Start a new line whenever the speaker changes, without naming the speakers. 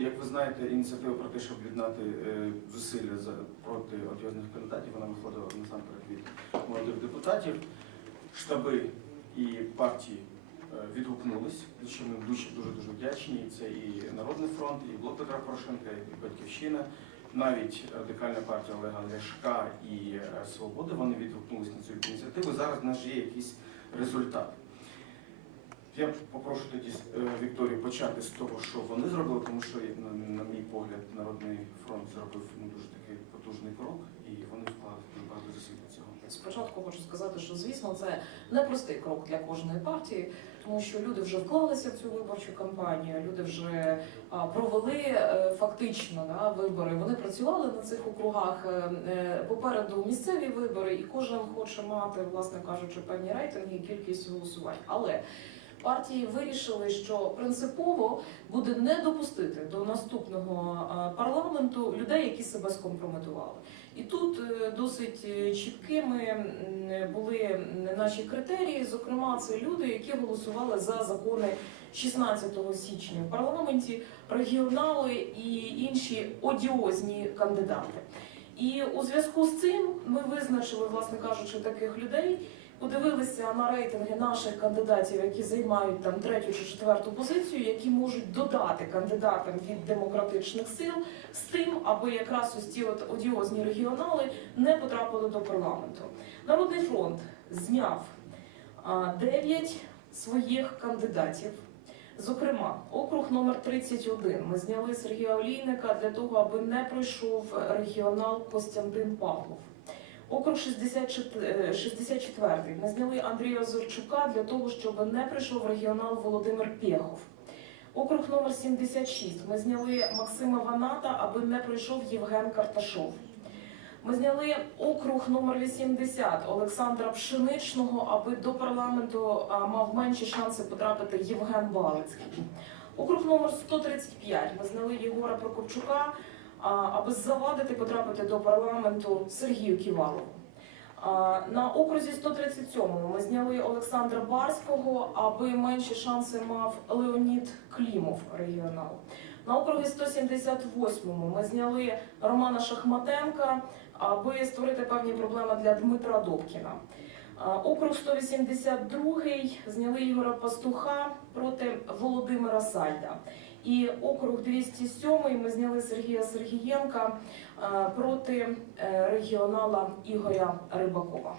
як ви знаєте, ініціатива про те, щоб об'єднати е, зусилля проти одіозних кандидатів, вона виходила насамперед від молодих депутатів. Штаби і партії е, відгукнулись, за що ми дуже дуже вдячні. Це і Народний фронт, і Блок Петра Порошенка, і Батьківщина. Навіть радикальна партія Олега Ляшка і Свобода вони відгукнулись на цю ініціативу. Зараз в нас є якийсь результат. Я попрошу тоді е, Вікторію почати з того, що вони зробили, тому що, на, мій погляд, Народний фронт зробив ну, дуже такий потужний крок, і вони вклали багато зусиль для цього.
Спочатку хочу сказати, що звісно це непростий крок для кожної партії, тому що люди вже вклалися в цю виборчу кампанію, люди вже провели е, фактично да, вибори. Вони працювали на цих округах. е, Попереду місцеві вибори, і кожен хоче мати, власне кажучи, певні рейтинги і кількість голосувань. Але партії вирішили, що принципово буде не допустити до наступного парламенту людей, які себе скомпрометували. І тут е, досить е, чіткими були наші критерії. Зокрема, це люди, які голосували за закони 16 січня в парламенті, регіонали і інші одіозні кандидати. І у зв'язку з цим ми визначили, власне кажучи, таких людей. Подивилися на рейтинги наших кандидатів, які займають там третю чи четверту позицію, які можуть додати кандидатам від демократичних сил з тим, аби якраз ось ці от одіозні регіонали не потрапили до парламенту. Народний фронт зняв 9 своїх кандидатів. Зокрема, округ номер 31 ми зняли Сергія Олійника для того, аби не пройшов регіонал Костянтин Павлов. Округ 64, 64 ми зняли Андрія Озорчука для того, щоб не прийшов регіонал Володимир Пєхов. Округ номер 76 ми зняли Максима Ваната, аби не пройшов Євген Карташов. Ми зняли округ номер 80 Олександра Пшеничного, аби до парламенту мав менші шанси потрапити Євген Балицький. Округ номер 135 ми зняли Єгора Прокопчука, аби завадити потрапити до парламенту Сергію Ківалову. На окрузі 137-му ми зняли Олександра Барського, аби менші шанси мав Леонід Клімов, регіонал. На округі 178 ми зняли Романа Шахматенка, аби створити певні проблеми для Дмитра Добкіна. Округ 182 зняли Ігора Пастуха проти Володимира Сальда. І округ 207 ми зняли Сергія Сергієнка проти е, регіонала Ігоря Рибакова.